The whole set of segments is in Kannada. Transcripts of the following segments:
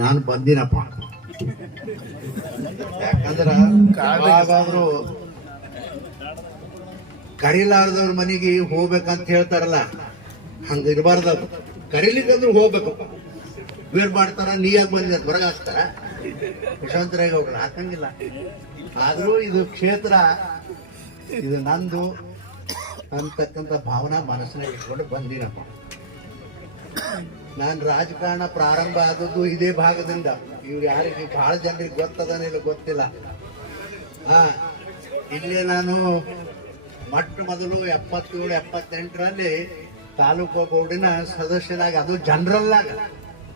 ನಾನು ಬಂದಿನಪ್ಪ. ಯಾಕಂದ್ರ ಯಾವಾಗಾದ್ರೂ ಕರಿಲಾರ್ದವ್ರ ಮನೆಗೆ ಹೋಗ್ಬೇಕಂತ ಹೇಳ್ತಾರಲ್ಲ, ಹಂಗ ಇರಬಾರ್ದ ಕರಿಲಿಕ್ಕಂದ್ರೂ ಹೋಗ್ಬೇಕಪ್ಪ. ಬೇರ್ ಮಾಡ್ತಾರ ನೀ ಯಾಕೆ ಬಂದಿ ಅಂತ ಹೊರಗೆ ಹಾಕ್ತಾರ ಯಶವಂತರಾಗ ಹಾಕಂಗಿಲ್ಲ. ಆದ್ರೂ ಇದು ಕ್ಷೇತ್ರ, ಇದು ನಂದು. ಅಂತಕ್ಕಂಥ ಭಾವನಾ ಮನಸ್ಸಿನಾಗ ಇಟ್ಕೊಂಡು ಬಂದಿನಪ್ಪ. ನಾನು ರಾಜಕಾರಣ ಪ್ರಾರಂಭ ಆದದ್ದು ಇದೇ ಭಾಗದಿಂದ. ಇವ್ರು ಯಾರಿಗೆ ಬಹಳ ಜನರಿಗೆ ಗೊತ್ತದನಿಲ್ಲ ಗೊತ್ತಿಲ್ಲ. ಹಾ, ಇಲ್ಲಿ ನಾನು ಮೊಟ್ಟ ಮೊದಲು ಎಪ್ಪತ್ತೇಳು, ಎಪ್ಪತ್ತೆಂಟರಲ್ಲಿ ತಾಲೂಕು ಗೌಡಿನ ಸದಸ್ಯನಾಗಿ, ಅದು ಜನರಲ್ ಆಗ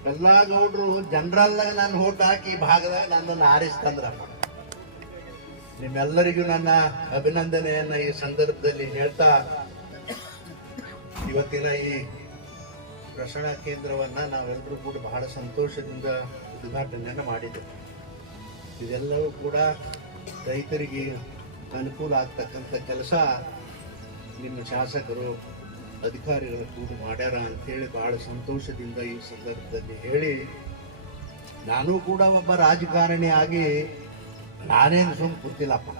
ಎಲ್ಲಾ ಗೌಡ್ರು ಜನರಲ್ ನಾನು ಹೋಟ್ ಹಾಕಿ ಈ ಭಾಗದಾಗ ನನ್ನನ್ನು ಆರಿಸ್ತಂದ್ರಪ್ಪ ನಿಮ್ಮೆಲ್ಲರಿಗೂ ನನ್ನ ಅಭಿನಂದನೆಯನ್ನ ಈ ಸಂದರ್ಭದಲ್ಲಿ ಹೇಳ್ತಾ ಇವತ್ತಿನ ಈ ಪ್ರಸರಣ ಕೇಂದ್ರವನ್ನ ನಾವೆಲ್ಲರೂ ಕೂಡ ಬಹಳ ಸಂತೋಷದಿಂದ ಉದ್ಘಾಟನೆಯನ್ನು ಮಾಡಿದ್ದೇವೆ ಇದೆಲ್ಲವೂ ಕೂಡ ರೈತರಿಗೆ ಅನುಕೂಲ ಆಗ್ತಕ್ಕಂಥ ಕೆಲಸ ನಿಮ್ಮ ಶಾಸಕರು, ಅಧಿಕಾರಿಗಳು ಕೂಡ ಮಾಡ್ಯಾರ ಅಂತೇಳಿ ಬಹಳ ಸಂತೋಷದಿಂದ ಈ ಸಂದರ್ಭದಲ್ಲಿ ಹೇಳಿ, ನಾನು ಕೂಡ ಒಬ್ಬ ರಾಜಕಾರಣಿ ಆಗಿ ನಾನೇನು ಸುಮ್ ಕೂತಿಲ್ಲಪ್ಪ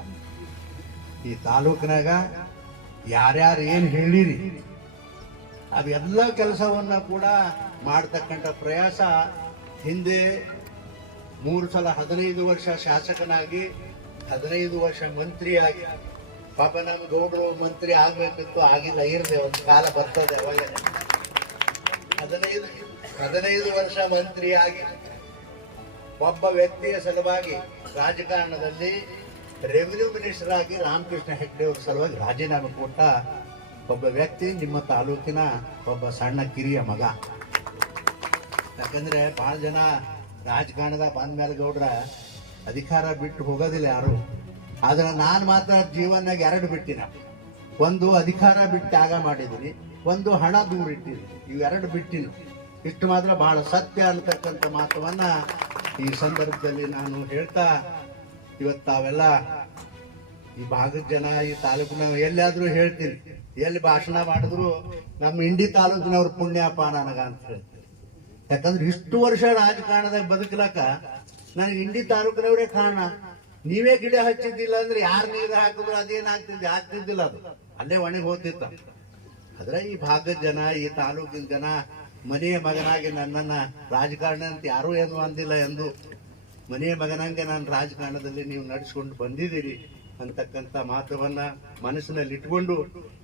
ಈ ತಾಲೂಕಿನಾಗ ಯಾರ್ಯಾರು ಏನು ಹೇಳಿರಿ, ಅವೆಲ್ಲ ಕೆಲಸವನ್ನ ಕೂಡ ಮಾಡ್ತಕ್ಕಂಥ ಪ್ರಯಾಸ ಹಿಂದೆ ಮೂರು ಸಲ ಹದಿನೈದು ವರ್ಷ ಶಾಸಕನಾಗಿ, ಹದಿನೈದು ವರ್ಷ ಮಂತ್ರಿಯಾಗಿ. ಪಾಪ ನಮ್ಮ ಗೌಡರು ಮಂತ್ರಿ ಆಗ್ಬೇಕಿತ್ತು, ಆಗಿಲ್ಲ, ಇರದೆ, ಒಂದು ಕಾಲ ಬರ್ತದೆ ಅವಾಗ. ಹದಿನೈದು ಹದಿನೈದು ವರ್ಷ ಮಂತ್ರಿಯಾಗಿ, ಒಬ್ಬ ವ್ಯಕ್ತಿಯ ಸಲುವಾಗಿ ರಾಜಕಾರಣದಲ್ಲಿ ರೆವಿನ್ಯೂ ಮಿನಿಸ್ಟರ್ ಆಗಿ ರಾಮಕೃಷ್ಣ ಹೆಗ್ಡೆ ಅವ್ರ ಸಲುವಾಗಿ ರಾಜೀನಾಮೆ ಕೊಟ್ಟ ಒಬ್ಬ ವ್ಯಕ್ತಿ, ನಿಮ್ಮ ತಾಲೂಕಿನ ಒಬ್ಬ ಸಣ್ಣ ಕಿರಿಯ ಮಗ. ಯಾಕಂದ್ರೆ ಬಹಳ ಜನ ರಾಜಕಾರಣದ ಬಂದ್ಮೇಲೆ ಗೌಡ್ರ ಅಧಿಕಾರ ಬಿಟ್ಟು ಹೋಗೋದಿಲ್ಲ ಯಾರು. ಆದ್ರೆ ನಾನು ಮಾತ್ರ ಜೀವನಾಗ ಎರಡು ಬಿಟ್ಟಿನ. ಒಂದು ಅಧಿಕಾರ ಬಿಟ್ಟು ತ್ಯಾಗ ಮಾಡಿದಿರಿ ಒಂದು ಹಣ ದೂರ ಇಟ್ಟಿದ್ದೀನಿ ಇವೆರಡು ಬಿಟ್ಟಿನ. ಇಷ್ಟು ಮಾತ್ರ ಬಹಳ ಸತ್ಯ ಅಂತಕ್ಕಂಥ ಮಾತವನ್ನ ಈ ಸಂದರ್ಭದಲ್ಲಿ ನಾನು ಹೇಳ್ತಾ ಇವತ್ತು ತಾವೆಲ್ಲ ಈ ಭಾಗದ ಜನ, ಈ ತಾಲೂಕಿನ ಎಲ್ಲಾದ್ರೂ ಹೇಳ್ತೀನಿ. ಎಲ್ಲಿ ಭಾಷಣ ಮಾಡಿದ್ರು ನಮ್ಮ ಇಂಡಿ ತಾಲೂಕಿನವ್ರ ಪುಣ್ಯಪ್ಪ ನನಗ ಅಂತ ಹೇಳ್ತೀನಿ ಯಾಕಂದ್ರೆ ಇಷ್ಟು ವರ್ಷ ರಾಜಕಾರಣದಾಗ ಬದುಕಲಕ ನನಗೆ ಇಂಡಿ ತಾಲೂಕಿನವರೇ ಕಾರಣ. ನೀವೇ ಗಿಡ ಹಚ್ಚಿದ್ದಿಲ್ಲ ಅಂದ್ರೆ ಯಾರು ನೀರು ಹಾಕಿದ್ರು ಅದೇನಾಗ್ತಿದ್ದೆ ಆಗ್ತಿದ್ದಿಲ್ಲ ಅದು. ಅಲ್ಲೇ ಒಣಗಿ ಹೋಗ್ತಿತ್ತ. ಆದ್ರೆ ಈ ಭಾಗದ ಜನ, ಈ ತಾಲೂಕಿನ ಜನ ಮನೆಯ ಮಗನಾಗಿ ನನ್ನನ್ನು ರಾಜಕಾರಣ ಅಂತ ಯಾರೂ ಏನು ಅಂದಿಲ್ಲ ಎಂದು ಮನೆಯ ಮಗನಂಗೆ ನಾನು ರಾಜಕಾರಣದಲ್ಲಿ ನೀವು ನಡೆಸ್ಕೊಂಡು ಬಂದಿದ್ದೀರಿ ಅಂತಕ್ಕಂಥ ಮಾತವನ್ನ ಮನಸ್ಸಿನಲ್ಲಿ ಇಟ್ಕೊಂಡು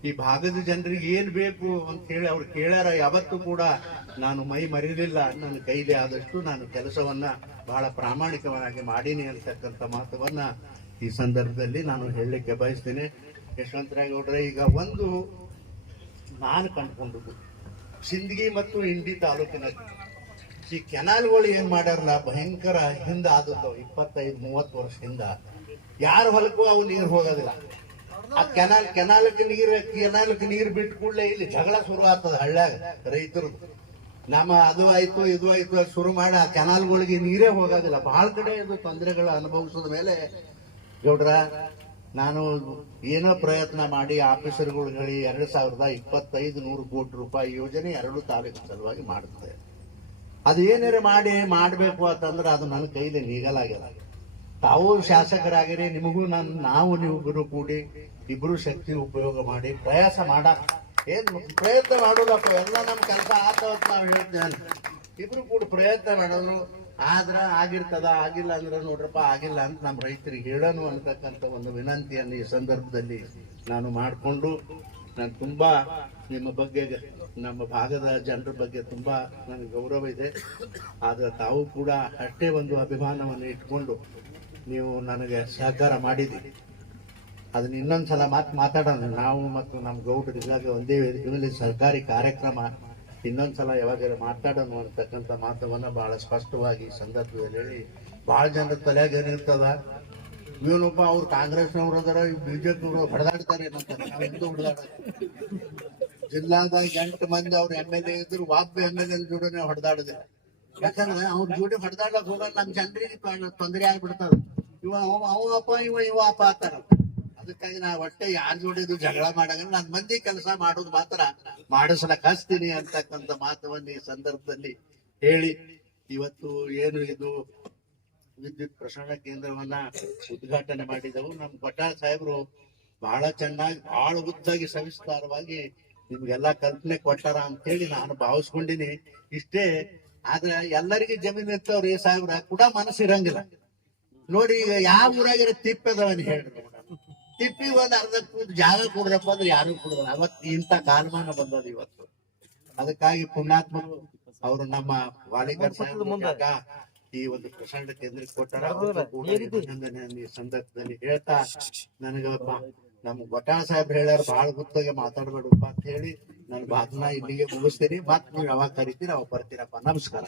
ಈ ಭಾಗದ ಜನರಿಗೆ ಏನು ಬೇಕು ಅಂತ ಹೇಳಿ ಅವ್ರು ಕೇಳ್ಯಾರ. ಯಾವತ್ತೂ ಕೂಡ ನಾನು ಮೈ ಮರಿಲಿಲ್ಲ ನನ್ನ ಕೈಲಿ ಆದಷ್ಟು ನಾನು ಕೆಲಸವನ್ನ ಬಹಳ ಪ್ರಾಮಾಣಿಕವಾಗಿ ಮಾಡೀನಿ ಅಂತಕ್ಕಂಥ ಮಾತವನ್ನ ಈ ಸಂದರ್ಭದಲ್ಲಿ ನಾನು ಹೇಳಲಿಕ್ಕೆ ಬಯಸ್ತೇನೆ. ಯಶವಂತರಾಯಗೌಡ್ರೆ ಈಗ ಒಂದು ನಾನು ಕಂಡುಕೊಂಡದ್ದು. ಸಿಂದಗಿ ಮತ್ತು ಇಂಡಿ ತಾಲೂಕಿನ ಈ ಕೆನಾಲ್ಗಳು ಏನ್ ಮಾಡ್ಯಾರಲ್ಲ, ಭಯಂಕರ ಹಿಂದ ಆದದ್ದು, ಇಪ್ಪತ್ತೈದು, ಮೂವತ್ತು ವರ್ಷದಿಂದ ಯಾರ ಹೊಲಕ್ಕೂ ಅವು ನೀರು ಹೋಗೋದಿಲ್ಲ. ಆ ಕೆನಾಲ್ ಕೆನಾಲ್ಗೆ ನೀರು ಕೆನಾಲ್ಗೆ ನೀರು ಬಿಟ್ಟು ಕೂಡಲೇ ಇಲ್ಲಿ ಜಗಳ ಶುರು ಆಗ್ತದ ಹಳ್ಳ್ಯಾಗ ರೈತರು ನಮ್ಮ ಅದು ಆಯ್ತು, ಇದು ಆಯ್ತು ಶುರು ಮಾಡಿ, ಆ ಕೆನಾಲ್ಗಳಿಗೆ ನೀರೇ ಹೋಗೋದಿಲ್ಲ. ಬಹಳ ಕಡೆ ಇದು ತೊಂದರೆಗಳು ಅನುಭವಿಸಿದ ಮೇಲೆ ಗೌಡ್ರ ನಾನು ಏನೋ ಪ್ರಯತ್ನ ಮಾಡಿ ಆಫೀಸರ್ಗಳು ಹೇಳಿ ಎರಡು ಸಾವಿರದ ಇಪ್ಪತ್ತೈದು ನೂರು ಕೋಟಿ ರೂಪಾಯಿ ಯೋಜನೆ ಎರಡು ತಾಲೂಕು ಸಲುವಾಗಿ ಮಾಡುತ್ತೆ ಅದು ಏನಾರ ಮಾಡಿ ಮಾಡಬೇಕು ಅಂತಂದ್ರೆ ಅದು ನನ್ನ ಕೈಲಿ ನೀಗಲಾಗಿಲ್ಲ. ತಾವು ಶಾಸಕರಾಗಿರಿ, ನಿಮಗೂ ನಾನು ನಾವು ನೀವು ಕೂಡಿ ಇಬ್ಬರು ಶಕ್ತಿ ಉಪಯೋಗ ಮಾಡಿ ಪ್ರಯಾಸ ಮಾಡ. ಏನ್ ಪ್ರಯತ್ನ ಮಾಡೋದಪ್ಪ, ಎಲ್ಲ ನಮ್ಮ ಕೆಲಸ ಆತ ನಾವು ಹೇಳ್ತೇವೆ ಇಬ್ರು ಕೂಡ ಪ್ರಯತ್ನ ಮಾಡೋದು ಆದ್ರ ಆಗಿರ್ತದ, ಆಗಿಲ್ಲ ಅಂದ್ರೆ ನೋಡ್ರಪ್ಪ, ಆಗಿಲ್ಲ ಅಂತ ನಮ್ಮ ರೈತರಿಗೆ ಹೇಳೋನು ಅಂತಕ್ಕಂಥ ಒಂದು ವಿನಂತಿಯನ್ನು ಈ ಸಂದರ್ಭದಲ್ಲಿ ನಾನು ಮಾಡಿಕೊಂಡು, ನಾನು ತುಂಬಾ ನಿಮ್ಮ ಬಗ್ಗೆ, ನಮ್ಮ ಭಾಗದ ಜನರ ಬಗ್ಗೆ ತುಂಬಾ ನನಗೆ ಗೌರವ ಇದೆ. ಆದ್ರೆ ತಾವು ಕೂಡ ಅಷ್ಟೇ ಒಂದು ಅಭಿಮಾನವನ್ನು ಇಟ್ಕೊಂಡು ನೀವು ನನಗೆ ಸಹಕಾರ ಮಾಡಿದಿ ಅದನ್ನ ಇನ್ನೊಂದ್ಸಲ ಮಾತು ಮಾತಾಡೋಣ. ನಾವು ಮತ್ತು ನಮ್ಮ ಗೌಡರು ಇವಾಗ ಒಂದೇ ವೇದಿಕೆ ಸರ್ಕಾರಿ ಕಾರ್ಯಕ್ರಮ ಇನ್ನೊಂದ್ಸಲ ಯಾವಾಗ ಮಾತಾಡೋಣ ಅಂತಕ್ಕಂಥ ಮಾತವನ್ನ ಬಹಳ ಸ್ಪಷ್ಟವಾಗಿ ಸಂದರ್ಭದಲ್ಲಿ ಹೇಳಿ, ಬಹಳ ಜನರ ತಲೆಯಾಗ ಏನಿರ್ತದ ಇವನೊಬ್ಬ ಅವ್ರು ಕಾಂಗ್ರೆಸ್ನವ್ರು ಅದಾರ ಬಿಜೆಪಿನವ್ರು ಹೊಡೆದಾಡ್ತಾರೆ ಜಿಲ್ಲಾದಾಗ ಎಂಟು ಮಂದಿ ಅವ್ರ ಎಂ ಎಲ್ ಎ ಇದ್ರು, ವಾಪ್ ಎಂ ಎಲ್ ಎ ಜೋಡನೆ ಹೊಡೆದಾಡದೆ ಯಾಕಂದ್ರೆ ಅವ್ರ ಜೋಡಿ ಹೊಡೆದಾಡ್ಲಕ್ ಹೋಗಲ್ಲ, ನಮ್ ಜನರಿಗೆ ತೊಂದರೆ ಆಗ್ಬಿಡ್ತದ. ಇವ ಅವ ಅವ ಅಪ್ಪ, ಇವ ಇವ ಅಪ್ಪ ಆತಾರ ಅದಕ್ಕಾಗಿ ನಾ ಒಟ್ಟೆ ಯಾರ್ ಜೋಡಿದು ಜಗಳ ಮಾಡಾಗ ನಾನ್ ಮಂದಿ ಕೆಲಸ ಮಾಡೋದು ಮಾತ್ರ. ಮಾಡಿಸ್ಲಕ್ ಹಚ್ತೀನಿ ಅಂತಕ್ಕಂಥ ಮಾತವನ್ನ ಈ ಸಂದರ್ಭದಲ್ಲಿ ಹೇಳಿ. ಇವತ್ತು ಏನು ಇದು ವಿದ್ಯುತ್ ಪ್ರಸರಣ ಕೇಂದ್ರವನ್ನ ಉದ್ಘಾಟನೆ ಮಾಡಿದವು. ನಮ್ ಬಟಾ ಸಾಹೇಬ್ರು ಬಹಳ ಚೆನ್ನಾಗಿ, ಬಹಳ ಉದ್ದಾಗಿ, ಸವಿಸ್ತಾರವಾಗಿ ನಿಮ್ಗೆಲ್ಲಾ ಕಲ್ಪನೆ ಕೊಟ್ಟಾರ ಅಂತ ಹೇಳಿ ನಾನು ಭಾವಿಸ್ಕೊಂಡಿನಿ. ಇಷ್ಟೇ, ಆದ್ರೆ ಎಲ್ಲರಿಗೆ ಜಮೀನ್ ಇರ್ತವ್ರಿ ಸಾಹೇಬ್ರ, ಕೂಡ ಮನಸ್ಸು ಇರಂಗಿಲ್ಲ ನೋಡಿ ಈಗ ಯಾವ ಊರಾಗಿರೋ ತಿಪ್ಪದವನ್ ಹೇಳ್ರಿ. ತಿಪ್ಪಿ ಒಂದ್ ಅರ್ಧ ಜಾಗ ಕೊಡ್ದಪ್ಪ ಅಂದ್ರೆ ಯಾರು ಕೊಡಲ್ಲ ಅವತ್ ಇಂತ ಕಾಲಮಾನ ಬಂದದ ಇವತ್ತು. ಅದಕ್ಕಾಗಿ ಪುಣ್ಯಾತ್ಮರು ಅವರು ನಮ್ಮ ಸಾಹೇಬ್ರ ಈ ಒಂದು ಪ್ರಸಂಗ ಕೇಂದ್ರಕ್ಕೆ ಕೊಟ್ಟಾರ. ಈ ಸಂದರ್ಭದಲ್ಲಿ ಹೇಳ್ತಾ ನನಗ ನಮ್ ಗೊಟ್ಟಾಳ ಸಾಹೇಬ್ ಹೇಳ್ಯಾರ ಬಹಳ ಗುತ್ತಾಗೆ ಮಾತಾಡ್ಬೇಡಪ್ಪ ಅಂತ ಹೇಳಿ ನನ್ನ ಭಾಷಣ ಇಲ್ಲಿಗೆ ಮುಗಿಸ್ತೀನಿ. ಮತ್ ನೀವು ಯಾವಾಗ ಕರಿತೀರ ಅವಾಗ ಬರ್ತೀರಪ್ಪ. ನಮಸ್ಕಾರ.